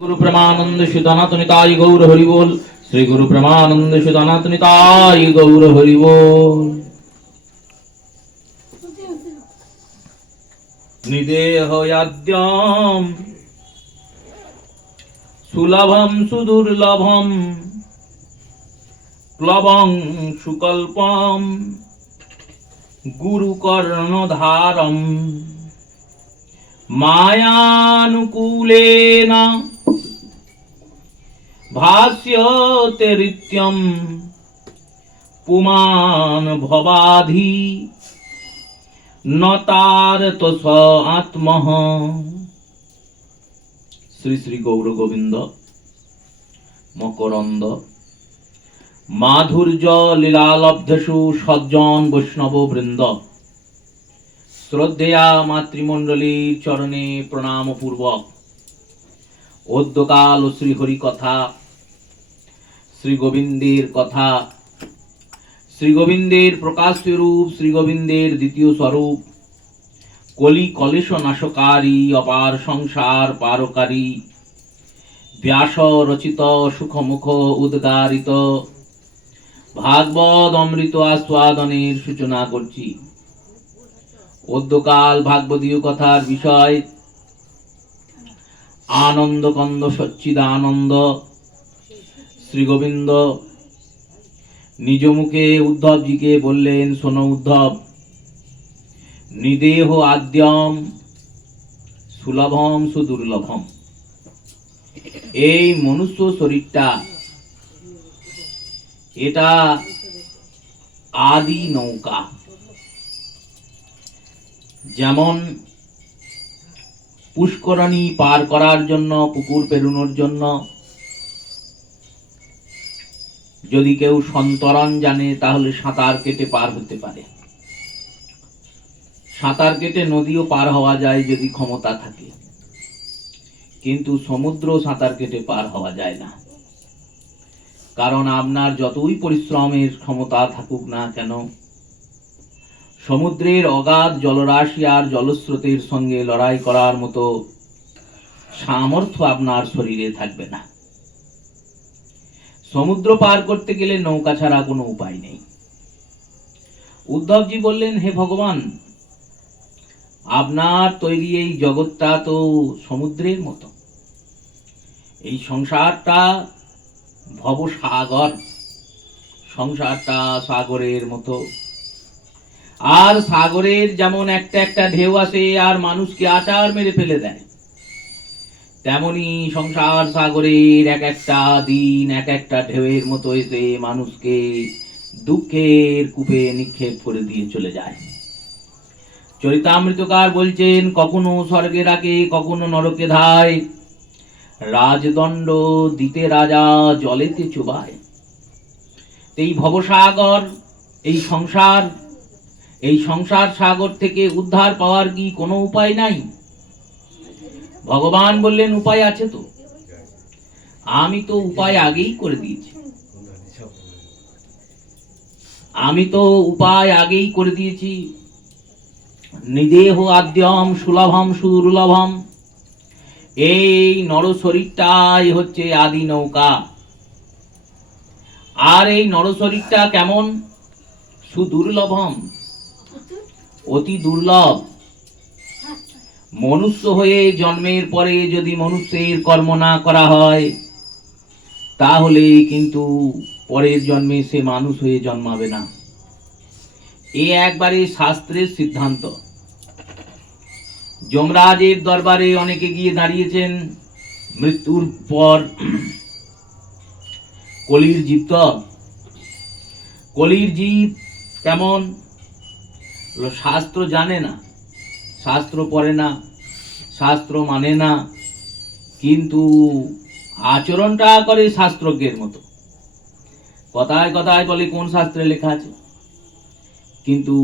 गुरु प्रेमानंद सुदानाथ निताय गौर हरि बोल। श्री गुरु प्रेमानंद सुदानाथ निताय गौर हरि बोल। निदेहयाद्यं सुलभं सुदुर्लभं प्लवं सुकल्पं गुरुकर्णधारं मायानुकूलेन भाष्यते नित्यं पुमान् भवाधि न तारत स आत्मः। श्री श्री गौर गोविंद मकरंद माधुर्य लीलालब्धेषु सज्जन वैष्णव वृंद श्रद्धेया मातृमंडलीर चरणे प्रणाम पूर्वक অদ্যকাল শ্রী হরি কথা, শ্রী গোবিন্দের কথা, শ্রী গোবিন্দের প্রকাশ্য রূপ, শ্রী গোবিন্দের দ্বিতীয় স্বরূপ, কলি কলেশ নাশকারী, অপার সংসার পারকারী, ব্যাস রচিত সুখমুখ উদ্গারিত ভাগবত অমৃত আস্বাদনের সূচনা করছি। অদ্যকাল ভাগবতীয় কথার বিষয় आनंद कंद सच्चिदानंद। श्री गोविंद निज मुखे उद्धव जी के बोलें, शोनो उद्धव, निदेह आद्यम सुलभम सुदुर्लभम। এই মনুষ্য শরীরটা এটা আদি নৌকা। যেমন পুষ্করণী পার করার জন্য, পুকুর পেরোনোর জন্য যদি কেউ সন্তরণ জানে তাহলে সাঁতার কেটে পার হতে পারে। সাঁতার কেটে নদীও পার হওয়া যায় যদি ক্ষমতা থাকে, কিন্তু সমুদ্র সাঁতার কেটে পার হওয়া যায় না। কারণ আপনার যতই পরিশ্রমের ক্ষমতা থাকুক না কেন, সমুদ্রের অগাধ জলরাশি আর জলস্রোতের সঙ্গে লড়াই করার মতো সামর্থ্য আপনার শরীরে থাকবে না। সমুদ্র পার করতে গেলে নৌকা ছাড়া কোনো উপায় নেই। উদ্ধবজি বললেন, হে ভগবান, আপনার তৈরি এই জগৎটা তো সমুদ্রের মতো। এই সংসারটা ভবসাগর, সংসারটা সাগরের মতো। আর সাগরের যেমন একটা একটা ঢেউ আসে আর মানুষকে আছাড় মেরে ফেলে দেয়, তেমনি সংসার সাগরের এক একটা দিন এক একটা ঢেউয়ের মতো এসে মানুষকে দুঃখের কূপে নিক্ষেপ করে দিয়ে চলে যায়। চরিতামৃতকার বলছেন, কখনো স্বর্গে রাখে, কখনো নরকে ধায়, রাজদণ্ড দিতে রাজা জলেতে চুবায়। এই ভবসাগর, এই সংসার সাগর থেকে উদ্ধার পাওয়ার কি কোনো উপায় নাই? ভগবান বললেন, উপায় আছে তো। আমি তো উপায় আগেই করে দিয়েছি। নিদেহ আদ্যম সুলভম সুদুর্লভম। এই নর শরীরটাই হচ্ছে আদি নৌকা। আর এই নর শরীরটা কেমন? সুদুর্লভম, অতি দুর্লভ। মনুষ্য হয়ে জন্মের পরে যদি মনুষ্যের কর্ম না করা হয়, তাহলে কিন্তু পরের জন্মে সে মানুষ হয়ে জন্মাবে না। এ একবারে শাস্ত্রের সিদ্ধান্ত। যমরাজের দরবারে অনেকে গিয়ে দাঁড়িয়েছেন মৃত্যুর পর। কলির জীব তো, কলির জীব কেমন? শাস্ত্র জানে না, শাস্ত্র পড়ে না, শাস্ত্র মানে না, কিন্তু আচরণটা করে শাস্ত্রজ্ঞের মতো। কথায় কথায় বলে কোন শাস্ত্রে লেখা আছে, কিন্তু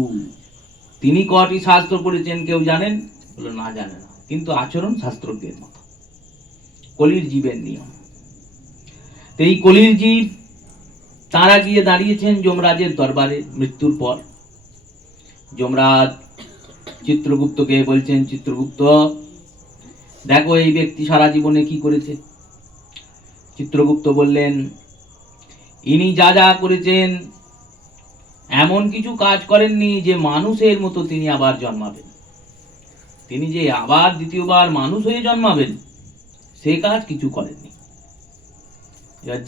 তিনি কটি শাস্ত্র পড়েছেন কেউ জানেন? বলে না, জানে না, কিন্তু আচরণ শাস্ত্রজ্ঞের মতো। কলির জীবের নিয়ম। এই কলির জীব তারা গিয়ে দাঁড়িয়েছেন যমরাজের দরবারে মৃত্যুর পর। যমরাজ চিত্রগুপ্তকে বলছেন, চিত্রগুপ্ত, দেখো এই ব্যক্তি সারা জীবনে কি করেছে। চিত্রগুপ্ত বললেন, ইনি যা যা করেছেন এমন কিছু কাজ করেননি যে মানুষের মতো তিনি আবার জন্মাবেন। তিনি যে আবার দ্বিতীয়বার মানুষ হয়ে জন্মাবেন সে কাজ কিছু করেননি।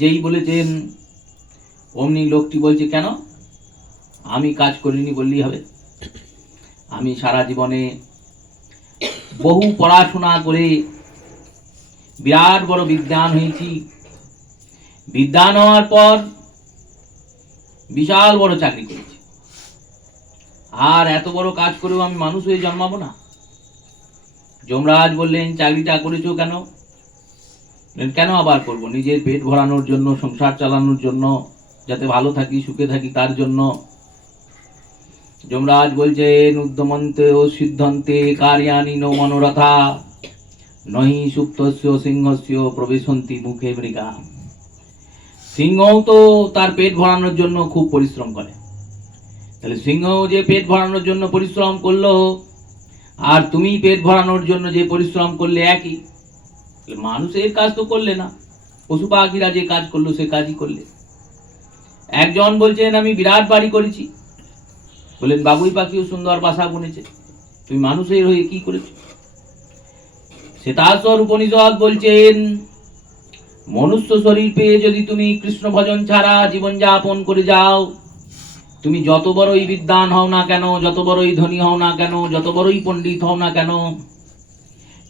যেই বলেছেন অমনি লোকটি বলছে, কেন আমি কাজ করিনি বললেই হবে? আমি সারা জীবনে বহু পড়াশোনা করে বিরাট বড় বিদ্বান হয়েছি। বিদ্বান হওয়ার পর বিশাল বড় চাকরি করেছি, আর এত বড় কাজ করেও আমি মানুষ হয়ে জন্মাবো না? যমরাজ বললেন, চাকরিটা করেছো কেন? কেন আবার করব? নিজের পেট ভরানোর জন্য, সংসার চালানোর জন্য, যাতে ভালো থাকি, সুখে থাকি, তার জন্য। যমরাজ বলছেন, উদ্যমন্তে ও সিদ্ধান্তে কার্যানি নো মনোরথা নহি সুপ্তস্য সিংহস্য প্রবেশন্তি মুখে মৃগা। সিংহও তো তার পেট ভরানোর জন্য খুব পরিশ্রম করে। তাহলে সিংহ যে পেট ভরানোর জন্য পরিশ্রম করলো আর তুমি পেট ভরানোর জন্য যে পরিশ্রম করলে একই। মানুষের কাজ তো করলে না, পশু পাখিরা যে কাজ করলো সে কাজই করলে। একজন বলছেন, আমি বিরাট বাড়ি করেছি। বললেন, বাবুই পাখিও সুন্দর বাসা বুনেছে, তুমি মানুষের হয়ে কি করেছো? শ্বেতাশ্বর উপনিষদ বলছেন, মনুষ্য শরীর পেয়ে যদি তুমি কৃষ্ণ ভজন ছাড়া জীবন যাপন করে যাও, তুমি যত বড়ই বিদ্বান হও না কেন, যত বড়ই ধনী হও না কেন, যত বড়ই পণ্ডিত হও না কেন,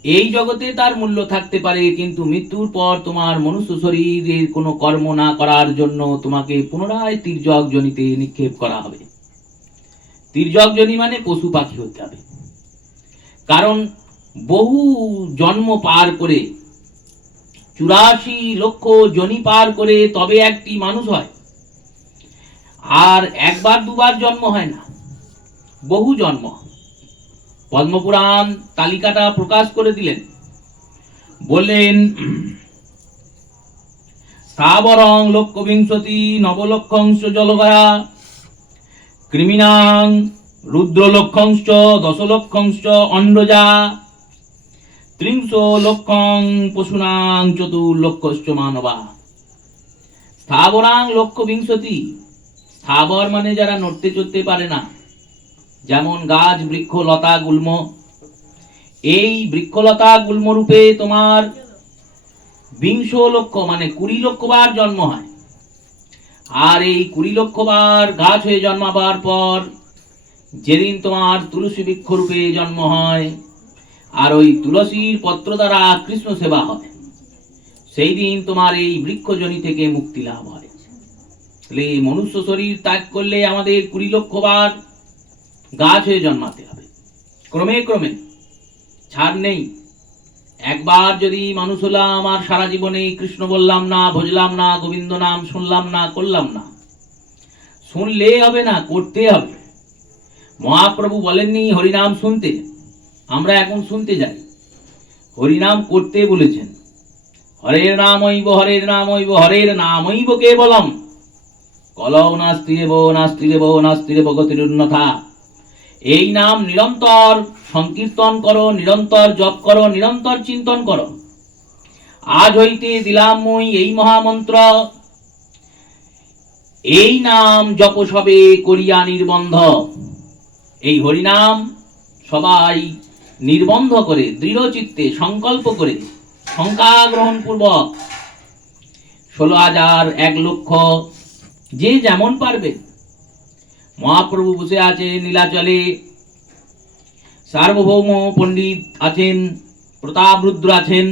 এই জগতে তার মূল্য থাকতে পারে, কিন্তু মৃত্যুর পর তোমার মনুষ্য শরীরের কোনো কর্ম না করার জন্য তোমাকে পুনরায় তির্যক জনিতে নিক্ষেপ করা হবে। তির্যক জনি মানে পশু পাখি হতে হবে। কারণ বহু জন্ম পার করে, 84 লক্ষ জনি পার করে তবে একটি মানুষ হয়। আর একবার দুবার জন্ম হয় না, বহু জন্ম। পদ্মপুরাণ তালিকাটা প্রকাশ করে দিলেন, বললেন, স্থাবরং লক্ষ্যবিংশতি নবলক্ষংশ জলগায়া কৃমিনাং রুদ্রলক্ষংশ দশলক্ষংশ অন্ডজা 30 লক্ষং পশুনাং চতুর্লক্ষশ্চ মানবা। স্থাবরাং লক্ষ্যবিংশতি। স্থাবর মানে যারা নড়তে চড়তে পারে না, যেমন গাছ, বৃক্ষ, লতা, গুল্ম। এই বৃক্ষলতা গুল্ম রূপে তোমার 20 লক্ষ মানে 20 লক্ষ বার জন্ম হয়। আর এই 20 লক্ষ বার গাছ হয়ে জন্মাবার পর যেদিন তোমার তুলসী বৃক্ষ রূপে জন্ম হয় আর ওই তুলসীর পত্র দ্বারা কৃষ্ণ সেবা হয়, সেই দিন তোমার এই বৃক্ষজনি থেকে মুক্তি লাভ হয়। তাহলে মনুষ্য শরীর ত্যাগ করলে আমাদের 20 লক্ষ বার গাছ হয়ে জন্মাতে হবে, ক্রমে ক্রমে, ছাড় নেই। একবার যদি মানুষ হলাম আর সারা জীবনে কৃষ্ণ বললাম না, ভজলাম না, গোবিন্দ নাম শুনলাম না, করলাম না, শুনলে হবে না, করতে হবে। মহাপ্রভু বলেননি হরিনাম শুনতে, আমরা এখন শুনতে যাই। হরিনাম করতে বলেছেন। হরের নামৈব হরের নামৈব হরের নামৈব কেবলম কলৌ নাস্তিরেব নাস্তিরেব নাস্তিরেব গতিরুন্নথা। এই নাম নিরন্তর সংকীর্তন করো, নিরন্তর জপ করো, নিরন্তর চিন্তন করো। আজ হইতে দিলাম মই এই মহামন্ত্র, এই নাম জপ সবে করিয়া নির্বন্ধ। এই হরিনাম সবাই নির্বন্ধ করে, দৃঢ় চিত্তে সংকল্প করে, সংখ্যা গ্রহণ পূর্বক 16,000, 1 লক্ষ, যে যেমন পারবে। মহাপ্রভু বসে আছেন নীলাচলে, সার্বভৌম পণ্ডিত আছেন, প্রতাপ রুদ্র আছেন।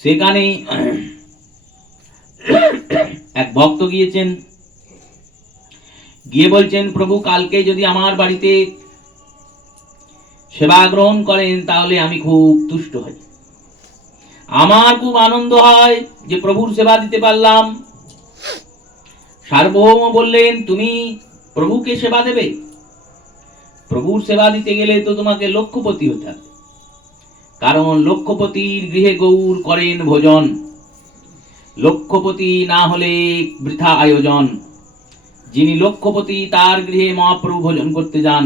সেখানে এক ভক্ত গিয়েছেন, গিয়ে বলছেন, প্রভু কালকে যদি আমার বাড়িতে সেবা গ্রহণ করেন তাহলে আমি খুব তুষ্ট হই, আমার খুব আনন্দ হয় যে প্রভুর সেবা দিতে পারলাম। সার্বভৌম বললেন, তুমি প্রভুকে সেবা দেবে? প্রভুর সেবা দিতে গেলে তো তোমাকে লক্ষপতি হতে হবে, কারণ লক্ষপতির গৃহে গৌর করেন ভোজন। লক্ষপতি না হলে বৃথা আয়োজন। যিনি লক্ষপতি তার গৃহে মহাপ্রভু ভোজন করতে যান,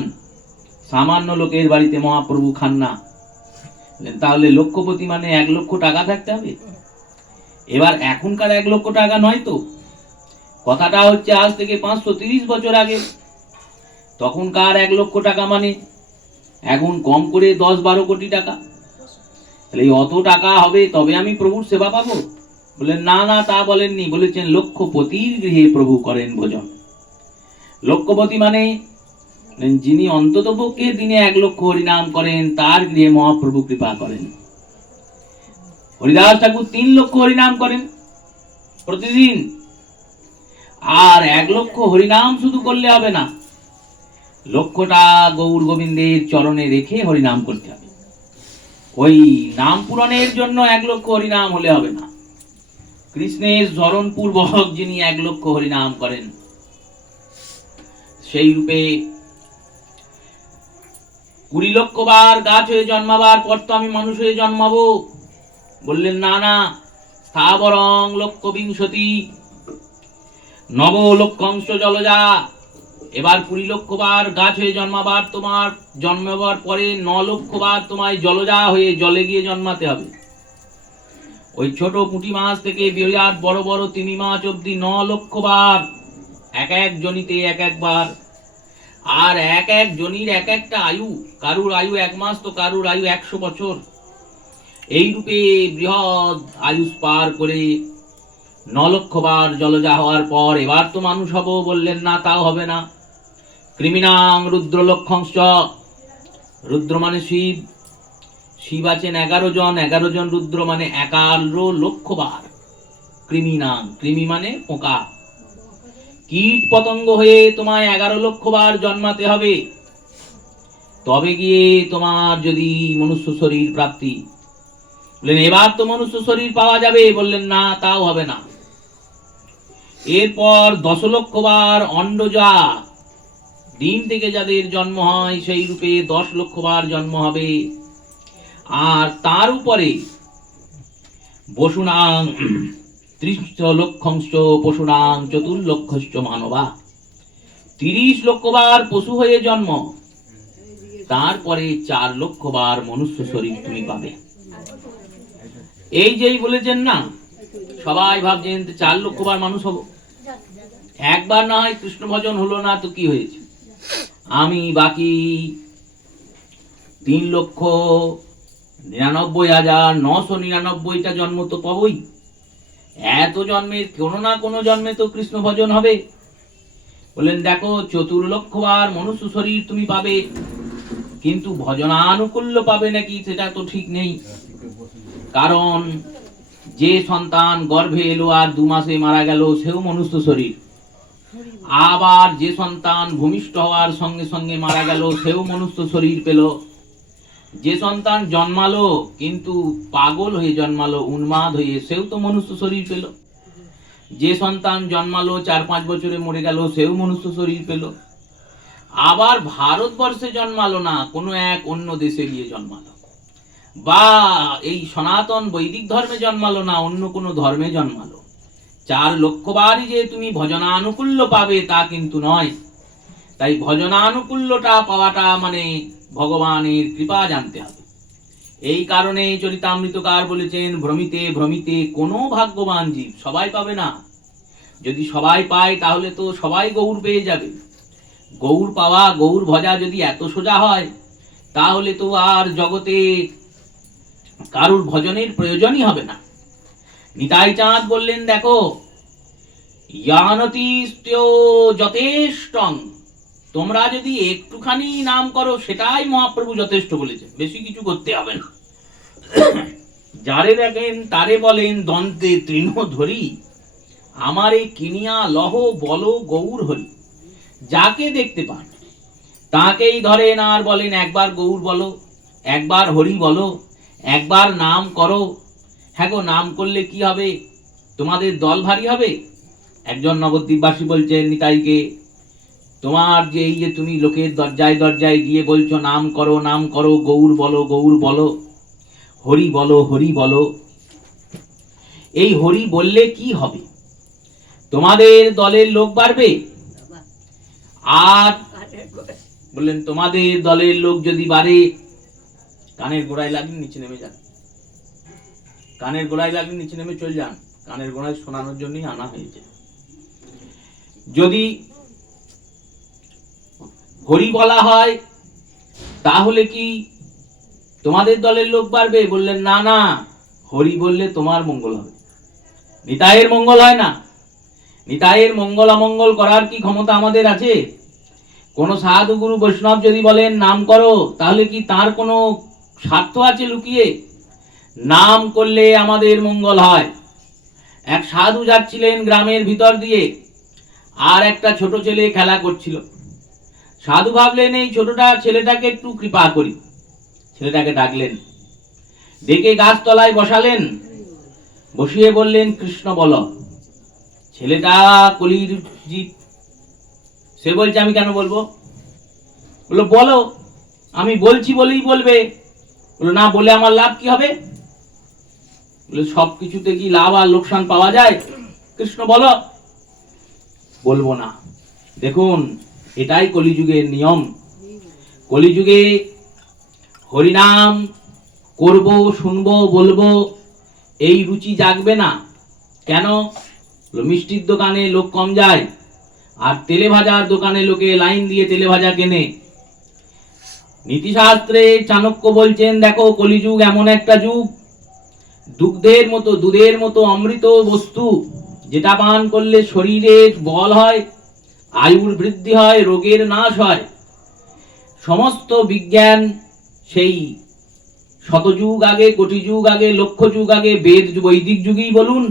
সামান্য লোকের বাড়িতে মহাপ্রভু খান না। তাহলে লক্ষপতি মানে 1 লক্ষ টাকা থাকতে হবে। এবার এখনকার 1 লক্ষ টাকা নয় তো, কথাটা হচ্ছে আজ থেকে 530 বছর আগে। তখনকার 1 লক্ষ টাকা মানে এখন কম করে 10-12 কোটি টাকা। তাহলে এই অত টাকা হবে তবে আমি প্রভুর সেবা পাবো? বললেন না না, তা বলেননি, বলেছেন লক্ষপতির গৃহে প্রভু করেন ভোজন। লক্ষপতি মানে যিনি অন্তত পক্ষে দিনে 1 লক্ষ হরিনাম করেন, তার গৃহে মহাপ্রভু কৃপা করেন। হরিদাস ঠাকুর 3 লক্ষ হরিনাম করেন প্রতিদিন। আর 1 লক্ষ হরিনাম শুধু করলে হবে না, লক্ষ্যটা গৌর গোবিন্দের চরণে রেখে হরিনাম করতে হবে। ওই নাম পূরণের জন্য 1 লক্ষ হরিনাম হলে হবে না। কৃষ্ণের স্মরণ পূর্বক যিনি 1 লক্ষ হরিনাম করেন, সেই রূপে 20 লক্ষ বার গাছ হয়ে জন্মাবার পর তো আমি মানুষ হয়ে জন্মাবো। বললেন না না, স্থাবরং লক্ষ বিংশতি নব লক্ষাংশ জলজা। এবার 20 লক্ষ বার গাছ হয়ে জন্মাবার, তোমার জন্মাবার পরে 9 লক্ষ বার তোমায় জলজা হয়ে জলে গিয়ে জন্মাতে হবে। ওই ছোট পুঁটি মাছ থেকে বিরাট বড় বড় তিমি মাছ অব্দি 9 লক্ষ বার, এক এক জনিতে এক একবার। আর এক এক জনির এক একটা আয়ু, কারুর আয়ু 1 মাস তো কারুর আয়ু 100 বছর। এই রূপে বৃহৎ আয়ুষ পার করে 9 লক্ষ বার জলজা হওয়ার পর এবার তো মানুষ হব। বললেন না, তাও হবে না। কৃমিনাং রুদ্র লক্ষংশ, রুদ্র মানে শিব, শিব আছেন 11 জন, 11 জন রুদ্র মানে 11 লক্ষ বার। কৃমিনাং, কৃমি মানে পোকা, কীট পতঙ্গ হয়ে তোমায় 11 লক্ষ বার জন্মাতে হবে, তবে গিয়ে তোমার যদি মনুষ্য শরীর প্রাপ্তি। বললেন এবার তো মনুষ্য শরীর পাওয়া যাবে। বললেন না, তাও হবে না। এরপর 10 লক্ষ বার অন্ডজা, ডিম থেকে যাদের জন্ম হয় সেই রূপে 10 লক্ষ বার জন্ম হবে। আর তার উপরে বসুনাং 30 লক্ষংশ পশুনাং 4 লক্ষশ্চ মানবা, 30 লক্ষ বার পশু হয়ে জন্ম। তারপরে 4 লক্ষ বার মনুষ্য শরীর তুমি পাবে। এই যেই বলেছেন না, সবাই ভাবছেন 4 লক্ষ বার মানুষ হব। একবার না হয় কৃষ্ণ ভজন হলো না তো কি হয়েছে, আমি বাকি 3,99,999টা জন্ম তো পাবই। এত জন্মের কোনো না কোনো জন্মে তো কৃষ্ণ ভজন হবে। বললেন দেখো 4 লক্ষ বার মনুষ্য শরীর তুমি পাবে, কিন্তু ভজনানুকূল্য পাবে নাকি সেটা তো ঠিক নেই। কারণ যে সন্তান গর্ভে এলো আর 2 মাসে মারা গেল সেও মনুষ্য শরীর, আবার যে সন্তান ভূমিষ্ঠ হওয়ার সঙ্গে সঙ্গে মারা গেল সেও মনুষ্য শরীর পেল। যে সন্তান জন্মালো কিন্তু পাগল হয়ে জন্মালো, উন্মাদ হয়ে, সেও তো মনুষ্য শরীর পেল। যে সন্তান জন্মালো 4-5 বছরে মরে গেল সেও মনুষ্য শরীর পেল। আবার ভারতবর্ষে জন্মালো না, কোনো এক অন্য দেশে গিয়ে জন্মালো, বা এই সনাতন বৈদিক ধর্মে জন্মালো না, অন্য কোনো ধর্মে জন্মালো। 4 লক্ষ বারই যে তুমি ভজনানুকূল্য পাবে তা কিন্তু নয়। তাই ভজনানুকূল্যটা পাওয়াটা মানে ভগবানের কৃপা জানতে হবে। এই কারণে চরিতামৃতকার বলেছেন, ভ্রমিতে ভ্রমিতে কোনো ভাগ্যবান জীব সবাই পাবে না। যদি সবাই পায় তাহলে তো সবাই গৌর পেয়ে যাবে। গৌর পাওয়া, গৌর ভজা যদি এত সোজা হয় তাহলে তো আর জগতে কারুর ভজনের প্রয়োজনই হবে না। নিতাই চাঁদ বললেন দেখো, ইয়ানতিস্ত্য যথেষ্টং, তোমরা যদি একটুখানি নাম করো সেটাই মহাপ্রভু যথেষ্ট বলেছেন, বেশি কিছু করতে হবে না। যারে দেখেন তারে বলেন দন্তে তৃণ ধরি, আমারে কিনিয়া লহ বলো গৌর হরি। যাকে দেখতে পান তাকেই ধরেন আর বলেন একবার গৌর বলো, একবার হরি বলো, একবার নাম করো। হ্যাঁ গো, নাম করলে কি হবে? তোমাদের দল ভারী হবে। একজন নবদ্বীপবাসী বলছেন নিতাইকে, তোমার যে এই যে তুমি লোকের দরজায় দরজায় গিয়ে বলছো নাম করো নাম করো, গৌর বলো গৌর বলো, হরি বলো হরি বলো, এই হরি বললে কি হবে? তোমাদের দলের লোক বাড়বে। আর বললেন তোমাদের দলের লোক যদি বাড়ে, কানের গোড়ায় লাগলে নিচে নেমে যান, কানের গোড়ায় লাগলে নিচে নেমে চলে যান। কানের গোড়ায় শোনানোর জন্যই আনা হয়েছে। যদি হরি বলা হয় তাহলে কি তোমাদের দলের লোক বাড়বে? বললেন না না, হরি বললে তোমার মঙ্গল হবে, নিতাইয়ের মঙ্গল হয় না। নিতাইয়ের মঙ্গল অমঙ্গল করার কি ক্ষমতা আমাদের আছে? কোন সাধু গুরু বৈষ্ণব যদি বলেন নাম করো, তাহলে কি তার কোনো স্বার্থ আছে লুকিয়ে? নাম করলে আমাদের মঙ্গল হয়। এক সাধু যাচ্ছিলেন গ্রামের ভিতর দিয়ে, আর একটা ছোট ছেলে খেলা করছিল। সাধু ভাবলেন এই ছোটটা ছেলেটাকে একটু কৃপা করি। ছেলেটাকে ডাকলেন, ডেকে গাছতলায় বসালেন, বসিয়ে বললেন কৃষ্ণ বলো। ছেলেটা কলির জীব, সে বলছে আমি কেন বলবো? বললো বলো। আমি বলছি বলেই বলবে। বললো না, বলে আমার লাভ কি হবে? বলে সবকিছুতে কি লাভ আর লোকসান পাওয়া যায়? কৃষ্ণ বলো। বলবো না। দেখুন, এটাই কলিযুগের নিয়ম। কলিযুগে হরিনাম করব, শুনবো, বলবো, এই রুচি জাগবে না। কেন? মিষ্টির দোকানে লোক কম যায়, আর তেলে ভাজার দোকানে লোকে লাইন দিয়ে তেলে ভাজা কেনে। নীতিশাস্ত্রে চাণক্য বলছেন, দেখো কলিযুগ এমন একটা যুগ, দুধের মতো অমৃত বস্তু, যেটা পান করলে শরীরের বল হয়, আয়ুর বৃদ্ধি হয়, রোগের নাশ হয়। সমস্ত বিজ্ঞান সেই শতযুগ আগে, কোটি যুগ আগে, লক্ষ যুগ আগে, বেদ বৈদিক যুগেই বলুন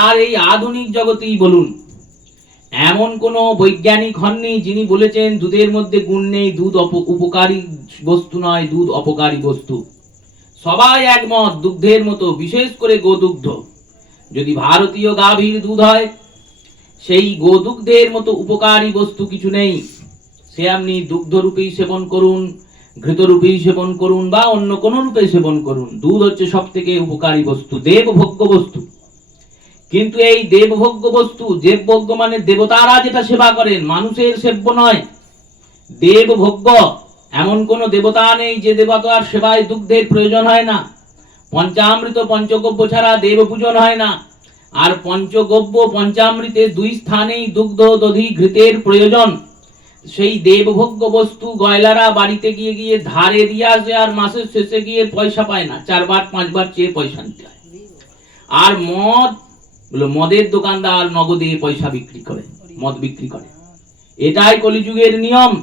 আর এই আধুনিক জগতেই বলুন, এমন কোন বৈজ্ঞানিক হননি যিনি বলেছেন দুধের মধ্যে গুণ নেই, দুধ উপকারী বস্তু নয়, দুধ অপকারী বস্তু। সবাই একমত, দুগ্ধের মতো, বিশেষ করে গোদুগ্ধ। যদি ভারতীয় গাভীর দুধ হয়, সেই গোদুগ্ধের মতো উপকারী বস্তু কিছু নেই। সে আপনি দুগ্ধ রূপেই সেবন করুন, ঘৃত রূপেই সেবন করুন, বা অন্য কোন রূপে সেবন করুন, দুধ হচ্ছে সব থেকে উপকারী বস্তু, দেবভোগ্য বস্তু। কিন্তু এই দেবভোগ্য বস্তু, দেবভোগ্য মানে দেবতারা যেটা সেবা করেন, মানুষের সেব্য নয়, দেবভোগ্য। এমন কোন দেবতা নেই যে দেবতার সেবায় দুগ্ধের প্রয়োজন হয় না। পঞ্চামৃত পঞ্চগব্য ছাড়া দেব পূজন হয় না। আর পঞ্চগব্য পঞ্চামৃতে দুই স্থানেই দুগ্ধ, দধি, ঘৃতের প্রয়োজন। সেই দেবভোগ্য বস্তু গয়লারা বাড়িতে গিয়ে গিয়ে ধারে দিয়ে আসে, আর মাসের শেষে গিয়ে পয়সা পায় না, 4 বার 5 বার চেয়ে পয়সা নিতে হয়। আর মদের দোকানদার নগদে পয়সা বিক্রি করে, মদ বিক্রি করে। এটাই কলিযুগের নিয়ম।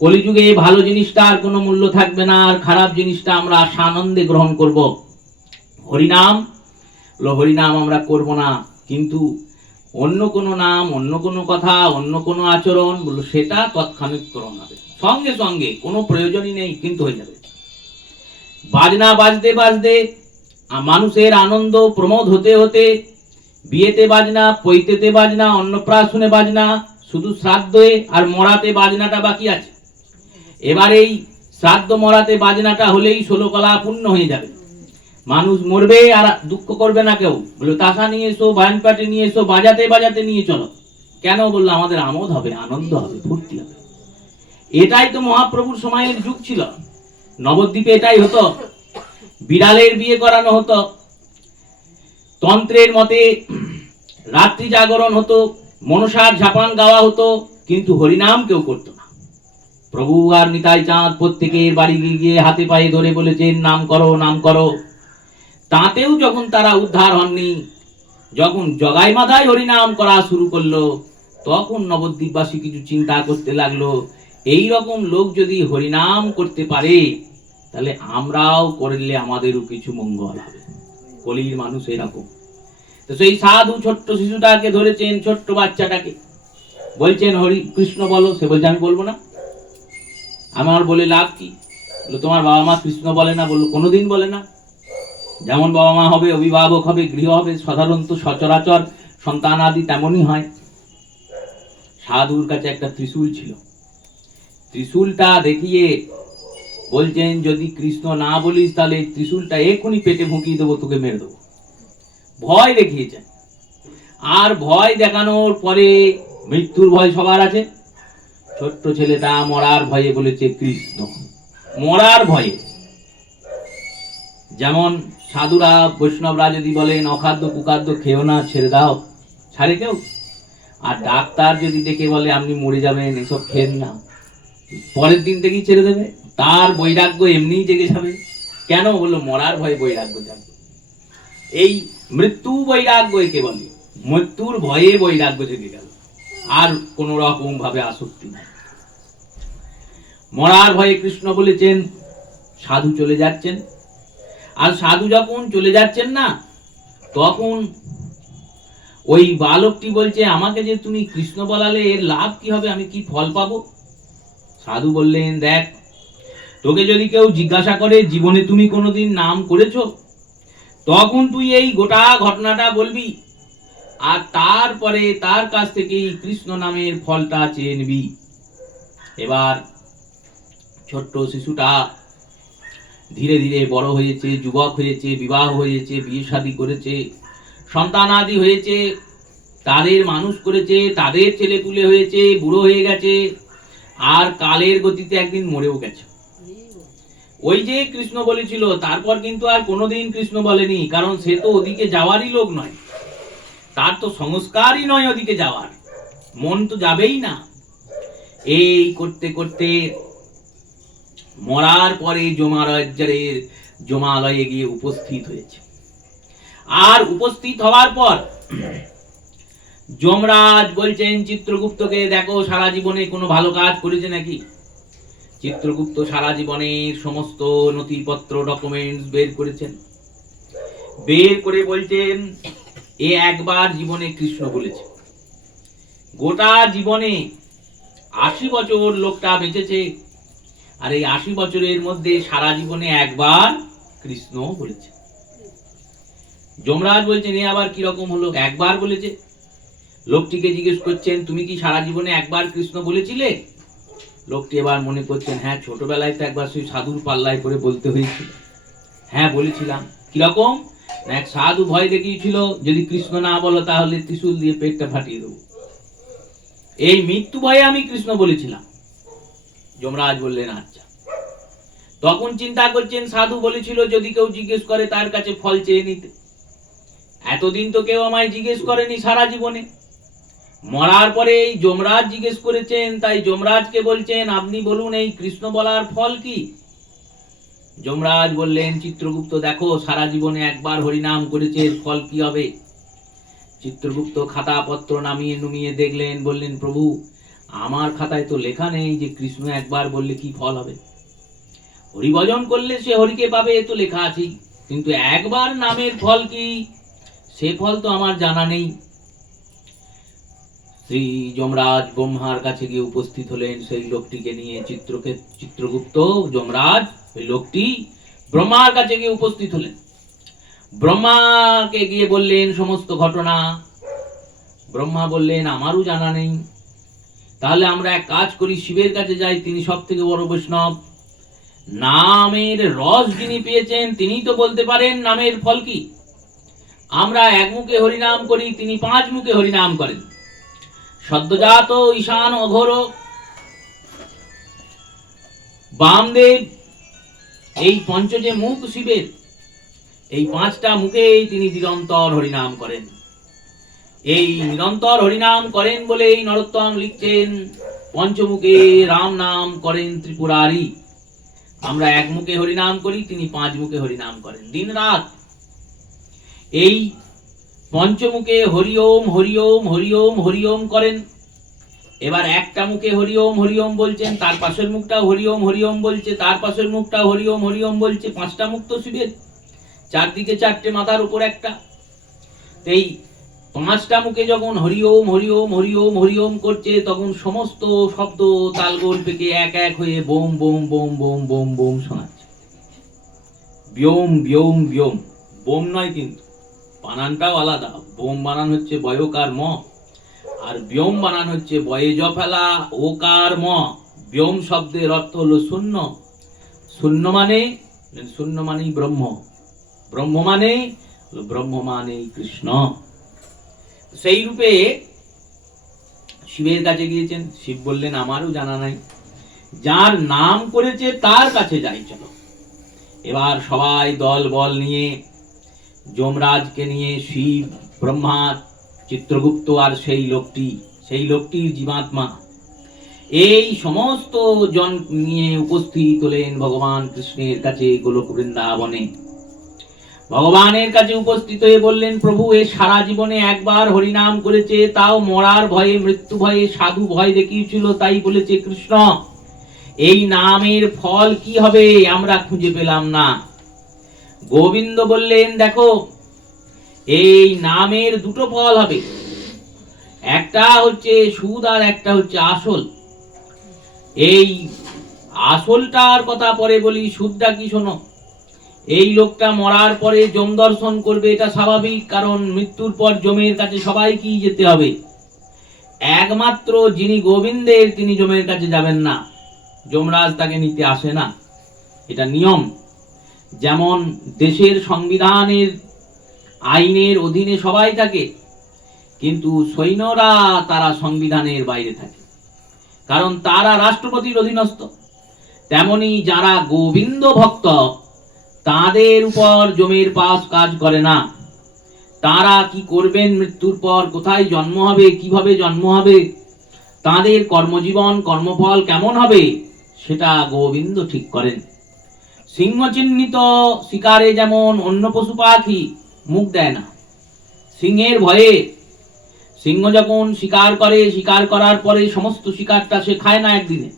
কলিযুগে ভালো জিনিসটার কোনো মূল্য থাকবে না, আর খারাপ জিনিসটা আমরা সানন্দে গ্রহণ করব। হরিনাম আমরা করব না, কিন্তু অন্য কোনো নাম, অন্য কোনো কথা, অন্য কোনো আচরণ সেটা তৎক্ষণিক গ্রহণ হবে, সঙ্গে সঙ্গে, কোনো প্রয়োজনই নেই, কিন্তু হয়ে যাবে। বাজনা বাজতে বাজতে মানুষের আনন্দ প্রমোদ হতে হতে বিয়েতে বাজনা, পৈতেতে বাজনা, অন্নপ্রাশনে বাজনা, শুধু শ্রাদ্ধে আর মরাতে বাজনাটা বাকি আছে। এবার এই শ্রাদ্ধ মরাতে বাজনাটা হলেই 16 কলা পূর্ণ হয়ে যাবে। মানুষ মরবে আর দুঃখ করবে না কেউ। বললো তাসা নিয়ে এসো, বায়ান পাটি নিয়ে এসো, বাজাতে বাজাতে নিয়ে চলো। কেন? বললো আমাদের আমোদ হবে, আনন্দ হবে, ফুর্তি হবে। এটাই তো মহাপ্রভুর সময়ের যুগ ছিল। নবদ্বীপে এটাই হতো। বিড়ালের বিয়ে করানো হতো, তন্ত্রের মতে রাত্রি জাগরণ হতো, মনসার ঝাপান গাওয়া হতো, কিন্তু হরিনাম কেউ করতো না। প্রভু আর নিতাই চাঁদ প্রত্যেকের বাড়ি গিয়ে হাতে পায়ে ধরে বলেছেন নাম করো, নাম করো। তাতেও যখন তারা উদ্ধার হননি, যখন জগাই মাথায় হরিনাম করা শুরু করলো, তখন নবদ্বীপবাসী কিছু চিন্তা করতে লাগলো, এই রকম লোক যদি হরিনাম করতে পারে, তাহলে আমরাও করলে আমাদেরও কিছু মঙ্গল হবে। কলির মানুষ এরকম। তো সেই সাধু ছোট্ট শিশুটাকে ধরেছেন, ছোট্ট বাচ্চাটাকে বলছেন হরি কৃষ্ণ বলো। সে বলছে আমি বলবো না। আমার বলে লাভ কি? তোমার বাবা মা কৃষ্ণ বলে না? বললো কোনোদিন বলে না। যেমন বাবা মা হবে, অভিভাবক হবে, গৃহ হবে, সাধারণত সচরাচর সন্তান আদি তেমনই হয়। সাধুর কাছে একটা ত্রিশূল ছিল। ত্রিশূলটা দেখিয়ে বলছেন যদি কৃষ্ণ না বলিস, তাহলে ত্রিশূলটা এখনই পেটে ভুঁকিয়ে দেবো, তোকে মেরে দেবো। ভয় দেখিয়েছেন। আর ভয় দেখানোর পরে মৃত্যুর ভয় সবার আছে। ছোট্ট ছেলেটা মরার ভয়ে বলেছে কৃষ্ণ, মরার ভয়ে। যেমন সাধুরা বৈষ্ণবরা যদি বলেন অখাদ্য কুখাদ্য খেও না, ছেড়ে দাও, ছাড়ে কেউ? আর ডাক্তার যদি দেখে বলে আপনি মরে যাবেন, এসব খেন না, পরের দিন থেকেই ছেড়ে দেবে? তার বৈরাগ্য এমনিই জেগে যাবে। কেন? বললো মরার ভয়ে বৈরাগ্য জাগবে। এই মৃত্যু বৈরাগ্য একে বলে, মৃত্যুর ভয়ে বৈরাগ্য জেগে গেল, আর কোন রকম ভাবে আসক্তি নাই। মরার ভয়ে কৃষ্ণ বলেছেন সাধু চলে যাচ্ছেন। আর সাধু যখন চলে যাচ্ছেন না, তখন ওই বালকটি বলছে আমাকে যে তুমি কৃষ্ণ বলালে এর লাভ কি হবে, আমি কি ফল পাবো? সাধু বললেন দেখ, তোকে যদি কেউ জিজ্ঞাসা করে জীবনে তুমি কোনোদিন নাম করেছো, তখন তুই এই গোটা ঘটনাটা বলবি, আর তারপরে তার কাছ থেকেই কৃষ্ণ নামের ফলটা চেয়ে নিবি। এবার ছোট্ট শিশুটা ধীরে ধীরে বড় হয়েছে, যুবক হয়েছে, বিবাহ হয়েছে, বিয়ে শাদী করেছে, সন্তান আদি হয়েছে, তাদের মানুষ করেছে, তাদের ছেলেপুলে হয়েছে, বুড়ো হয়ে গেছে, আর কালের গতিতে একদিন মরেও গেছে। ওই যে কৃষ্ণ বলেছিল, তারপর কিন্তু আর কোনোদিন কৃষ্ণ বলেনি, কারণ সে তো ওদিকে যাওয়ারই লোক নয়, তার তো সংস্কারই নয় ওদিকে যাওয়ার, মন তো যাবেই না। এই করতে করতে মরার পরে জমালয়ে গিয়ে উপস্থিত হয়েছে। আর উপস্থিত হওয়ার পর যমরাজ বলছেন চিত্রগুপ্তকে, দেখো সারা জীবনে কোনো ভালো কাজ করেছে নাকি? চিত্রগুপ্ত সারা জীবনের সমস্ত নথিপত্র ডকুমেন্টস বের করেছেন, বের করে বলছেন এ একবার জীবনে কৃষ্ণ বলেছে। গোটা জীবনে ৮০ বছর লোকটা বেঁচেছে, আর এই ৮০ বছরের মধ্যে সারা জীবনে একবার কৃষ্ণ বলেছে। যমরাজ বলছেন এ আবার কিরকম হলো, একবার বলেছে? লোকটিকে জিজ্ঞেস করছেন তুমি কি সারা জীবনে একবার কৃষ্ণ বলেছিলে? লোকটি এবার মনে করছেন হ্যাঁ, ছোটবেলায় তো একবার সেই সাধুর পাল্লায় করে বলতে হয়েছিল, হ্যাঁ বলেছিলাম। কিরকম? এক সাধু ভয় দেখিয়েছিল, যদি কৃষ্ণ না বলো তাহলে ত্রিশূল দিয়ে পেটটা ফাটিয়ে দেবো, এই মৃত্যু ভয়ে আমি কৃষ্ণ বলেছিলাম। যমরাজ বললেন আচ্ছা। তখন চিন্তা করছেন সাধু বলেছিল যদি কেউ জিজ্ঞেস করে তার কাছে ফল চেয়ে নিতে, এতদিন তো কেউ আমায় জিজ্ঞেস করেনি সারা জীবনে, মরার পরে এই যমরাজ জিজ্ঞেস করেছেন, তাই যমরাজকে বলছেন আপনি বলুন এই কৃষ্ণ বলার ফল কি? যমরাজ বললেন চিত্রগুপ্ত দেখো সারা জীবনে একবার হরিনাম করেছে, এর ফল কি হবে? চিত্রগুপ্ত খাতা পত্র নামিয়ে নুমিয়ে দেখলেন, বললেন প্রভু আমার খাতায় তো লেখা নেই যে কৃষ্ণ একবার বললে কি ফল হবে, হরিভজন করলে সে হরিকে পাবে এ তো লেখা আছে, কিন্তু একবার নামের ফল কি সে ফল তো আমার জানা নেই। শ্রী যমরাজ ব্রহ্মার কাছে গিয়ে উপস্থিত হলেন সেই লোকটিকে নিয়ে। চিত্রগুপ্ত যমরাজ ওই লোকটি ব্রহ্মার কাছে গিয়ে উপস্থিত হলেন, ব্রহ্মাকে গিয়ে বললেন সমস্ত ঘটনা। ব্রহ্মা বললেন আমারও জানা নেই, তাহলে আমরা এক কাজ করি, শিবের কাছে যাই, তিনি সব থেকে বড় বৈষ্ণব, নামের রস যিনি পেয়েছেন তিনি তো বলতে পারেন নামের ফল কি। আমরা এক মুখে হরিনাম করি, তিনি 5 মুখে হরিনাম করেন। সদ্যজাত ঈশান অঘোর বামদেব, এই পঞ্চ যে মুখ শিবের, এই 5টা মুখেই তিনি নিরন্তর হরিনাম করেন। এই নিরন্তর হরিনাম করেন বলে এই নরোত্তম লিখছেন পঞ্চমুখে রাম নাম করেন ত্রিপুরারি। আমরা এক মুখে হরিনাম করি, তিনি 5 মুখে হরিনাম করেন দিন রাত। এই পঞ্চমুখে হরি ওম হরি ওম হরি ওম হরি ওম করেন। এবার একটা মুখে হরি ওম বলছেন, তার পাশের মুখটাও হরি ওম বলছে, তার পাশের মুখটাও হরি ওম বলছে। 5টা মুখ তো শিবের, চারদিকে 4টে, মাথার উপর একটা। এই 5টা মুখে যখন হরি ওম করছে, তখন সমস্ত শব্দ তালগোল পেকে এক এক হয়ে bomb bomb bomb bomb bomb bomb শোনাচ্ছে। ব্যোম ব্যোম ব্যোম, বোম নয় কিন্তু, বানানটাও আলাদা। বোম বানান হচ্ছে বয়কার ম, আর ব্যোম বানান হচ্ছে বয়ে জ ফেলা ওকার ম। ব্যোম শব্দের অর্থ হলো শূন্য, শূন্য মানেই ব্রহ্ম, ব্রহ্ম মানেই কৃষ্ণ। সেই রূপে শিবের কাছে গিয়েছেন, শিব বললেন আমারও জানা নাই, যার নাম করেছে তার কাছে যাই চলো। এবার সবাই দল বল নিয়ে যমরাজকে নিয়ে শিব, ব্রহ্মা, চিত্রগুপ্ত আর সেই লোকটির জীবাত্মা এই সমস্ত জন নিয়ে উপস্থিত হলেন ভগবান কৃষ্ণের কাছে গোলক বৃন্দাবনে। ভগবানের কাছে উপস্থিত হয়ে বললেন, প্রভু এ সারা জীবনে একবার হরিনাম করেছে, তাও মরার ভয়ে, মৃত্যু ভয়ে, সাধু ভয় দেখিয়েছিল, তাই বলেছে কৃষ্ণ। এই নামের ফল কি হবে আমরা খুঁজে পেলাম না। গোবিন্দ বললেন, দেখো এই নামের দুটো ফল হবে, একটা হচ্ছে সুদ আর একটা হচ্ছে আসল। এই আসলটার কথা পরে বলি, সুদটা কি শোনো। এই লোকটা মরার পরে যম দর্শন করবে, এটা স্বাভাবিক, কারণ মৃত্যুর পর যমের কাছে সবাইকেই যেতে হবে। একমাত্র যিনি গোবিন্দের তিনি যমের কাছে যাবেন না, যমরাজ তাকে নিতে আসে না, এটা নিয়ম। যেমন দেশের সংবিধানের আইনের অধীনে সবাই থাকে, কিন্তু সৈন্যরা তারা সংবিধানের বাইরে থাকে, কারণ তারা রাষ্ট্রপতির অধীনস্থ। তেমনি যারা গোবিন্দ ভক্ত তাদের উপর যমের পাশ কাজ করে না। তারা কি করবেন, মৃত্যুর পর কোথায় জন্ম হবে, কিভাবে জন্ম হবে, তাদের কর্মজীবন কর্মফল কেমন হবে, সেটা গোবিন্দ ঠিক করেন। সিংহ চিহ্নিত শিকারে যেমন অন্য পশু পাখি মুখ দেয় না, সিংহের ভয়ে। সিংহ যখন শিকার করে, শিকার করার পরে সমস্ত শিকারটা সে খায় না, একদিনে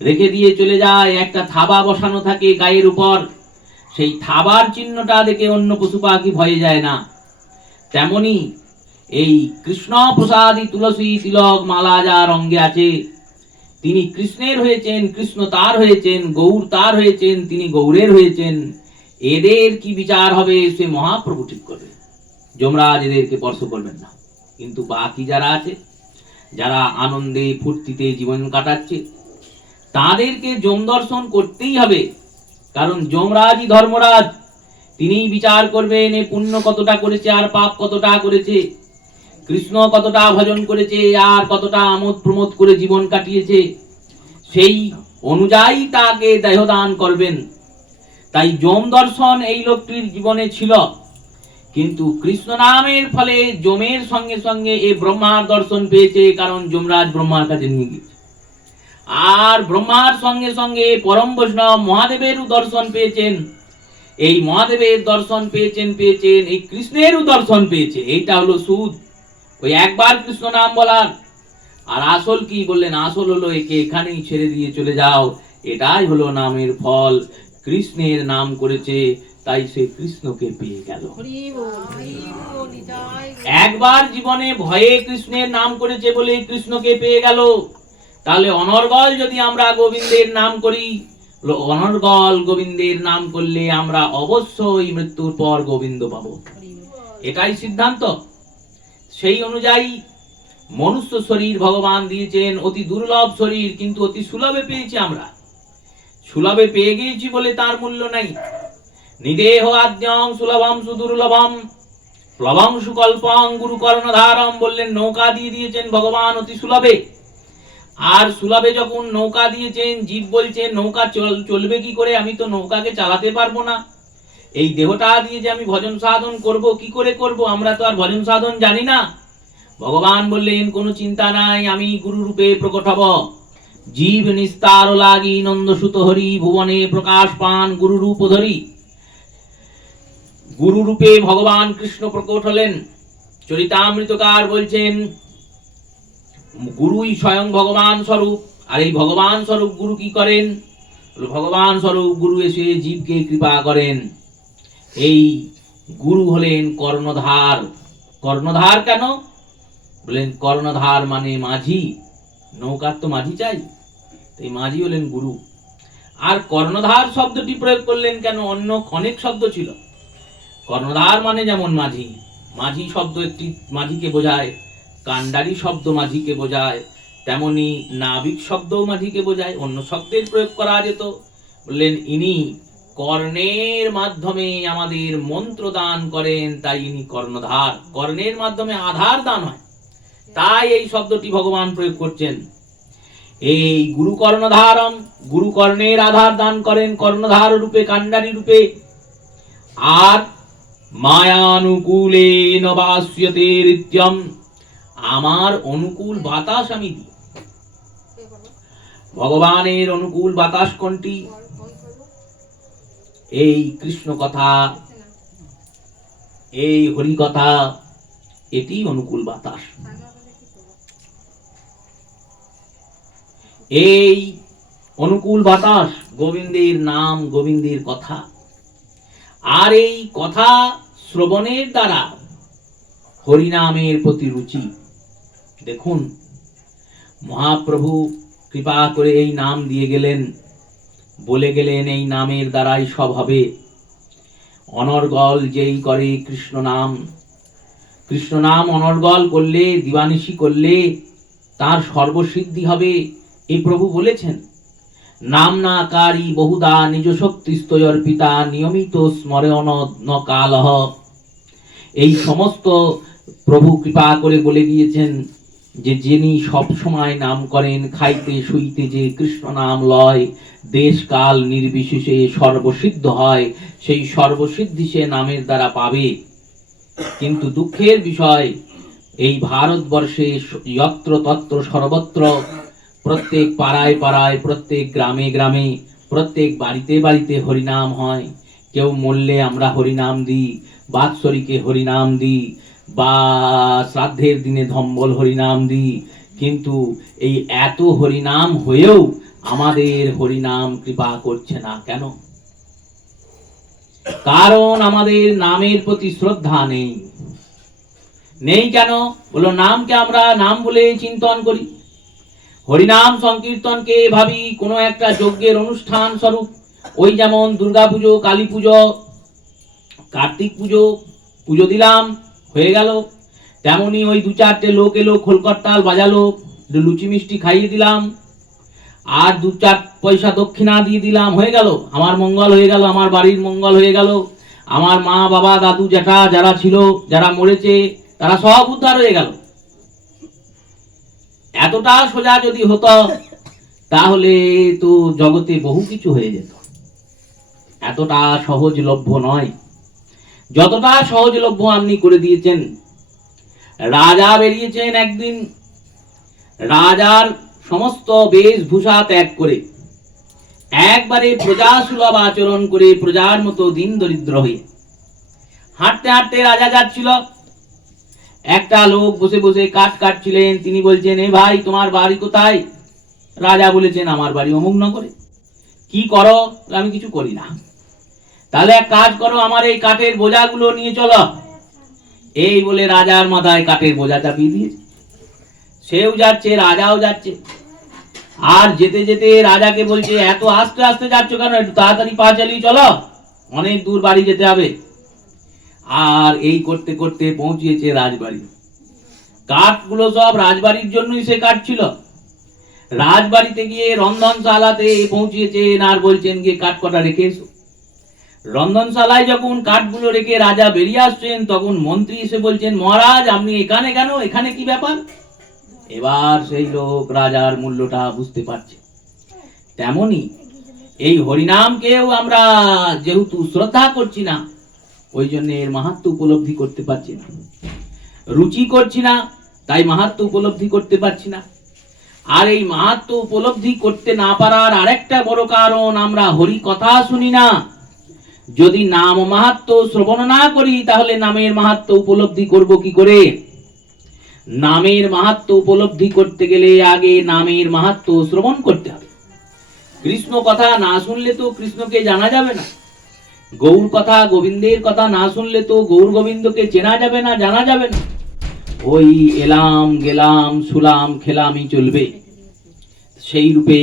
রেখে দিয়ে চলে যায়। একটা থাবা বসানো থাকে গায়ের উপর, সেই থাবার চিহ্নটা দেখে অন্য পশু পাখি ভয়ে যায় না। তেমনি এই কৃষ্ণ প্রসাদী তুলসী তিলক মালা যার অঙ্গে আছে, তিনি কৃষ্ণের হয়েছেন, কৃষ্ণ তার হয়েছেন, গৌর তার হয়েছেন, তিনি গৌরের হয়েছেন। এদের কি বিচার হবে সে মহাপ্রভু ঠিক করবে, যমরাজ এদেরকে স্পর্শ করবেন না। কিন্তু বাকি যারা আছে, যারা আনন্দে ফুর্তিতে জীবন কাটাচ্ছে, তাদেরকে যম দর্শন করতেই হবে, কারণ যমরাজই ধর্মরাজ। তিনিই বিচার করবেন এ পুণ্য কতটা করেছে আর পাপ কতটা করেছে, কৃষ্ণ কতটা ভজন করেছে আর কতটা আমোদ প্রমোদ করে জীবন কাটিয়েছে, সেই অনুযায়ী তাকে দেহদান করবেন। তাই যম দর্শন এই লোকটির জীবনে ছিল, কিন্তু কৃষ্ণ নামের ফলে যমের সঙ্গে সঙ্গে এই ব্রহ্মার দর্শন পেয়েছে, কারণ যমরাজ ব্রহ্মার কাছে নিয়ে গেছে। আর ব্রহ্মার সঙ্গে সঙ্গে পরম বৈষ্ণব মহাদেবেরও দর্শন পেয়েছেন। এই মহাদেবের দর্শন পেয়েছেন এই কৃষ্ণেরও দর্শন পেয়েছে। এইটা হলো সুদ, ওই একবার কৃষ্ণ নাম বলার। আর আসল কি বললেন, আসল হলো একে এখানেই ছেড়ে দিয়ে চলে যাও, এটাই হলো নামের ফল। কৃষ্ণের নাম করেছে, তাই সে কৃষ্ণকে পেয়ে গেল। একবার জীবনে ভয়ে কৃষ্ণের নাম করেছে বলে কৃষ্ণকে পেয়ে গেল। তাহলে অনর্গল যদি আমরা গোবিন্দের নাম করি, অনর্গল গোবিন্দের নাম করলে আমরা অবশ্যই মৃত্যুর পর গোবিন্দ পাবো, এটাই সিদ্ধান্ত। সেই অনুযায়ী মনুষ্য শরীর ভগবান দিয়েছেন, অতি দুর্লভ শরীর, কিন্তু অতি সুলভে পেয়েছি আমরা। সুলভে পেয়ে গিয়েছি বলে তার মূল্য নাই। নিদেহ আদ্যং সুলভম সুদুর্লভম প্লবং সুকল্পং গুরু কর্ণধারম বললেন, নৌকা দিয়ে দিয়েছেন ভগবান অতি সুলভে। আর সুলভে যখন নৌকা দিয়েছেন, জীব বলছেন নৌকা চলবে কি করে, আমি তো নৌকাকে চালাতে পারবো না, এই দেহটা দিয়ে যে আমি ভজন সাধন করব, কি করে করব, আমরা তো আর ভজন সাধন জানি না। ভগবান বললেন, কোনো চিন্তা নাই, আমি গুরু রূপে প্রকট হব। জীব নিস্তার লাগি নন্দসুত হরি, ভুবনে প্রকাশ পান গুরু রূপ ধরি। গুরু রূপে ভগবান কৃষ্ণ প্রকট হলেন। চরিতামৃতকার বলছেন, গুরুই স্বয়ং ভগবান স্বরূপ। আর এই ভগবান স্বরূপ গুরু কি করেন, ভগবান স্বরূপ গুরু এসে জীবকে কৃপা করেন। এই গুরু হলেন কর্ণধার। কর্ণধার কেন বলেন, কর্ণধার মানে মাঝি, নৌকার তো মাঝি চাই, এই মাঝি হলেন গুরু। আর কর্ণধার শব্দটি প্রয়োগ করলেন কেন, অন্য অনেক শব্দ ছিল। কর্ণধার মানে যেমন মাঝি, মাঝি শব্দ একটি মাঝিকে বোঝায়, কান্ডারি শব্দ মাঝিকে বোঝায়, তেমনি নাবিক শব্দও মাঝিকে বোঝায়, অন্য শব্দের প্রয়োগ করা যেত। বললেন ইনি কর্ণের মাধ্যমে আমাদের মন্ত্র দান করেন, তাই ইনি কর্ণধার। কর্ণের মাধ্যমে আধার দান হয়, তাই এই শব্দটি ভগবান প্রয়োগ করছেন। এই গুরু কর্ণধারম, গুরু কর্ণের আধার দান করেন কর্ণধার রূপে, কান্ডারি রূপে। আর মায়ানুকূলে নবাস্যতে ঋত্যম, আমার অনুকূল বাতাস আমি দিই। ভগবানের অনুকূল বাতাস কোনটি? এই কৃষ্ণ কথা, এই হরি কথা, এটি অনুকূল বাতাস। এই অনুকূল বাতাস গোবিন্দের নাম, গোবিন্দের কথা। আর এই কথা শ্রবণের দ্বারা হরিনামের প্রতি রুচি। দেখুন, মহাপ্রভু কৃপা করে এই নাম দিয়ে গেলেন, বলে গেলেন এই নামের দ্বারাই সব হবে। অনর্গল যেই করে কৃষ্ণ নাম, কৃষ্ণ নাম অনর্গল করলে, দিবানিশি করলে তার সর্বসিদ্ধি হবে, এই প্রভু বলেছেন। নাম না কারি বহুদা নিজ শক্তি স্তয়র্পিতা নিয়মিত স্মরণ ন কালহ। এই সমস্ত প্রভু কৃপা করে বলে গিয়েছেন যে যিনি সব সময় নাম করেন, খাইতে শুইতে যে কৃষ্ণ নাম লয়, দেশ কাল নির্বিশেষে সর্বসিদ্ধ হয়, সেই সর্বসিদ্ধি সে নামের দ্বারা পাবে। কিন্তু দুঃখের বিষয়, এই ভারতবর্ষে যত্র তত্র সর্বত্র, প্রত্যেক পাড়ায় পাড়ায়, প্রত্যেক গ্রামে গ্রামে, প্রত্যেক বাড়িতে বাড়িতে হরিনাম হয়। কেউ মরলে আমরা হরিনাম দিই, বাৎসরিকে হরিনাম দিই, বা শ্রাদ্ধের দিনে ধম্বল হরিনাম দিই। কিন্তু এই এত হরিনাম হয়েও আমাদের হরিনাম কৃপা করছে না কেন? কারণ আমাদের নামের প্রতি শ্রদ্ধা নেই। নেই কেন? বলো, নামকে আমরা নাম বলে চিন্তন করি, হরিনাম সংকীর্তনকে ভাবি কোনো একটা যজ্ঞের অনুষ্ঠান স্বরূপ। ওই যেমন দুর্গা পুজো, কালী পুজো, কার্তিক পুজো, পুজো দিলাম, হয়ে গেল। তেমনি ওই দু চারটে লোক এলো, খোলকরতাল বাজালো, লুচি মিষ্টি খাইয়ে দিলাম, আর দু চার পয়সা দক্ষিণা দিয়ে দিলাম, হয়ে গেল, আমার মঙ্গল হয়ে গেল, আমার বাড়ির মঙ্গল হয়ে গেল, আমার মা বাবা দাদু জ্যাঠা যারা ছিল, যারা মরেছে, তারা সব উদ্ধার হয়ে গেল। এতটা সোজা যদি হতো তাহলে তো জগতে বহু কিছু হয়ে যেত। এতটা সহজলভ্য নয়। যতটা সহজলভ্য আপনি করে দিয়েছেন। রাজা বেরিয়েছেন একদিন, রাজার সমস্ত বেশভূষা ত্যাগ করে, একবারে প্রজা সুলভ আচরণ করে, প্রজার মতো দিন দরিদ্র হয়ে হাঁটতে হাঁটতে রাজা যাচ্ছিল। একটা লোক বসে বসে কাঠ কাটছিলেন। তিনি বলছেন, এ ভাই, তোমার বাড়ি কোথায়? রাজা বলেছেন, আমার বাড়ি অমুক নগরে। কি করো? আমি কিছু করি না। তাহলে এক কাজ করো, আমার এই কাঠের বোঝাগুলো নিয়ে চলো। এই বলে রাজার মাথায় কাঠের বোঝা চাপিয়ে দিয়েছে। সেও যাচ্ছে, রাজাও যাচ্ছে। আর যেতে যেতে রাজাকে বলছে, এত আস্তে আস্তে যাচ্ছ কেন? একটু তাড়াতাড়ি পা চালিয়ে চলো, অনেক দূর বাড়ি যেতে হবে। আর এই করতে করতে পৌঁছিয়েছে রাজবাড়ি। কাঠগুলো সব রাজবাড়ির জন্যই সে কাটছিল। রাজবাড়িতে গিয়ে রন্ধনশালাতে পৌঁছিয়েছেন, আর বলছেন গিয়ে কাঠ কটা রেখে এসো। রন্ধনশালায় যখন কাঠগুলো রেখে রাজা বেরিয়ে আসছেন, তখন মন্ত্রী এসে বলছেন, মহারাজ আপনি এখানে কেন? এখানে কি ব্যাপার? এবার সেই লোক রাজার মূল্যটা বুঝতে পারছে। তেমনি এই হরিনামকেও আমরা যেহেতু শ্রদ্ধা করছি না, ওই জন্য এর মাহাত্ম্য উপলব্ধি করতে পারছি না, রুচি করছি না, তাই মাহাত্ম্য উপলব্ধি করতে পারছি না। আর এই মাহাত্ম্য উপলব্ধি করতে না পারার আরেকটা বড় কারণ, আমরা হরি কথা শুনি না। যদি নাম মাহাত্ম্য শ্রবণ না করি, তাহলে নামের মাহাত্ম্য উপলব্ধি করব কি করে? নামের মাহাত্ম্য উপলব্ধি করতে গেলে আগে নামের মাহাত্ম্য শ্রবণ করতে হবে। কৃষ্ণ কথা না শুনলে তো কৃষ্ণকে জানা যাবে না। গৌর কথা, গোবিন্দের কথা না শুনলে তো গৌর গোবিন্দকে চেনা যাবে না, জানা যাবে না। ওই এলাম গেলাম শুলাম খেলামই চলবে। সেই রূপে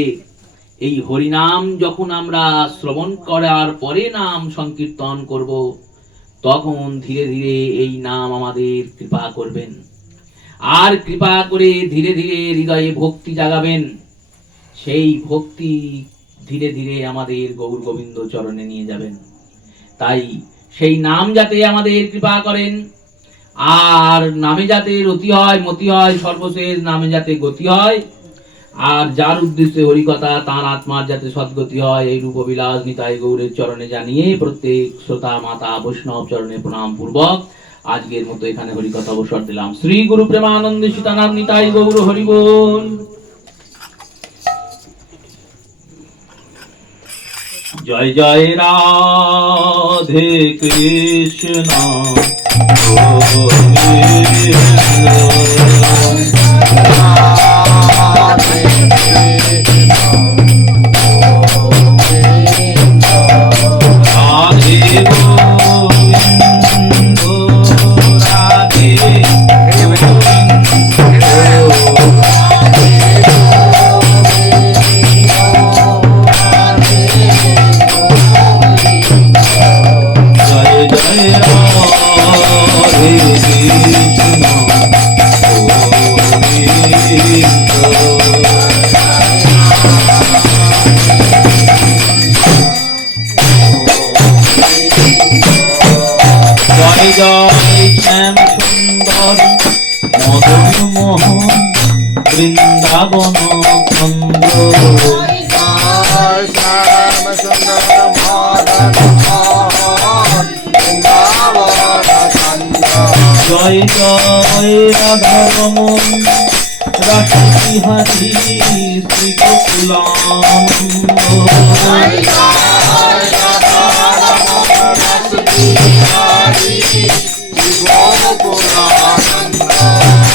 এই হরিনাম যখন আমরা শ্রবণ করার পরে নাম সংকীর্তন করব, তখন ধীরে ধীরে এই নাম আমাদের কৃপা করবেন। আর কৃপা করে ধীরে ধীরে হৃদয়ে ভক্তি জাগাবেন। সেই ভক্তি ধীরে ধীরে আমাদের গৌর গোবিন্দ চরণে নিয়ে যাবেন। তাই সেই নাম যাতে আমাদের কৃপা করেন, আর নামে যাতে রতি হয়, মতি হয়, সর্বশেষ নামে যাতে গতি হয়, আর যার উদ্দেশ্যে হরিকথা, তার আত্মার যাতে সদ্গতি হয়, এই রূপবিলাস নিতাই গৌরের চরণে জানিয়ে প্রত্যেক শ্রোতা মাতা বৈষ্ণব চরণে প্রণাম পূর্বক আজকের মতো এখানে হরিকথা অবসর দিলাম। শ্রী গুরু প্রেমানন্দে সীতানাম নিতাই গৌর হরি বল। জয় জয় রাধে কৃষ্ণ বৃন্দাবন জয় জয় রাধারমণ রাসবিহারী শ্রী গোকুলানন্দ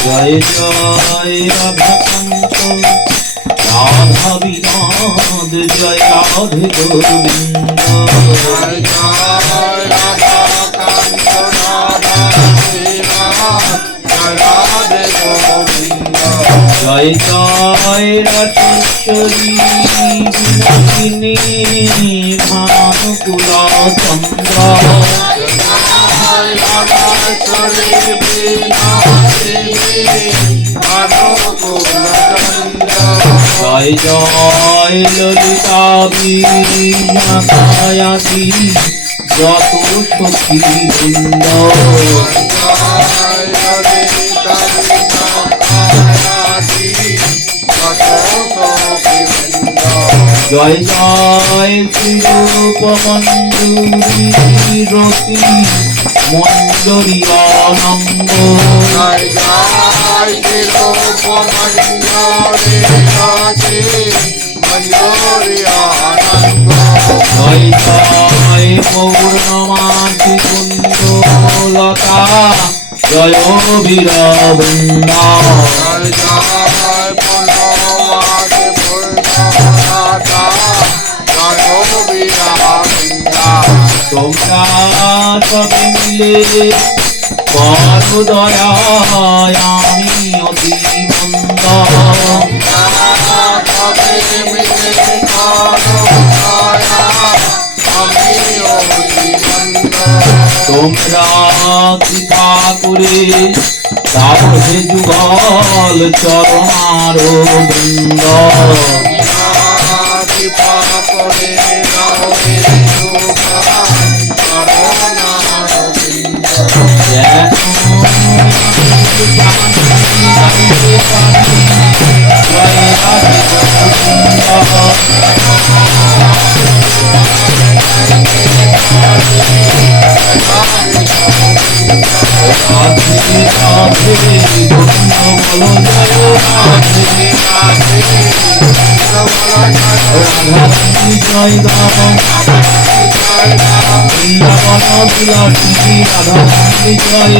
জয় জয় রাধাকান্ত রাধা বিনোদ জয় রাধে গোবিন্দ জয় জয় রাধাকান্ত রাধে গোবিন্দ জয় জয় রাজেশ্বরী বিনোদিনী ভানুকুল চন্দ্র জয় জয় ললিতা বিনায়াতি যত সখী বৃন্দ জয় জয় শ্রীরূপ মঞ্জুরি রতি মঞ্জরি অনঙ্গ জয় জয় শ্রীরূপ মঞ্জুরি রতি মঞ্জরি অনঙ্গ জয় জয় পৌর্ণমাসি কুণ্ডলতা জয় বীর বৃন্দ জয় জয় পৌর্ণমাসি কুণ্ডলতা জয় বীর বৃন্দ তোমরা সবে মিলে করো দয়া আমি অতি মন্দ সবে মিলে করো দয়া আমি অতি মন্দ তোমরা কৃপা করে দাও হে যুগল চরণার বৃন্দ কৃপা করে দাও হে জয় রাধা বৃন্দাবন বিলাসী রাধা জয়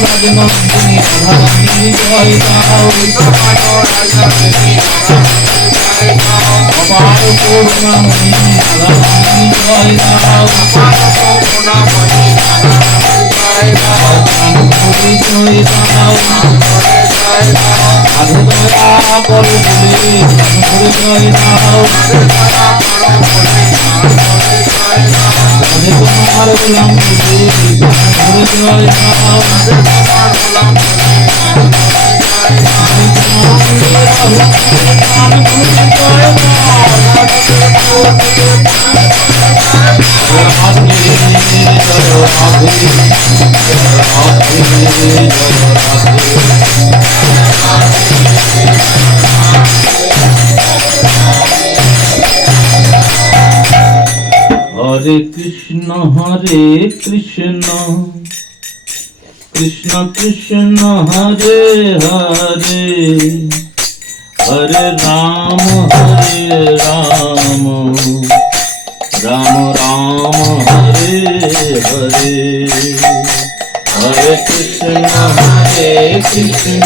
রাজনন্দিনী রাধারানী জয় অপার করুণাময়ী রাধারানী জয় সাধু দয়া করে বলে জয় দাও তোমার গোলাম বলে জয় দাও রাধে হরে কৃষ্ণ কৃষ্ণ কৃষ্ণ হরে হরে, হরে রাম রাম রাম হরে হরে, হরে কৃষ্ণ কৃষ্ণ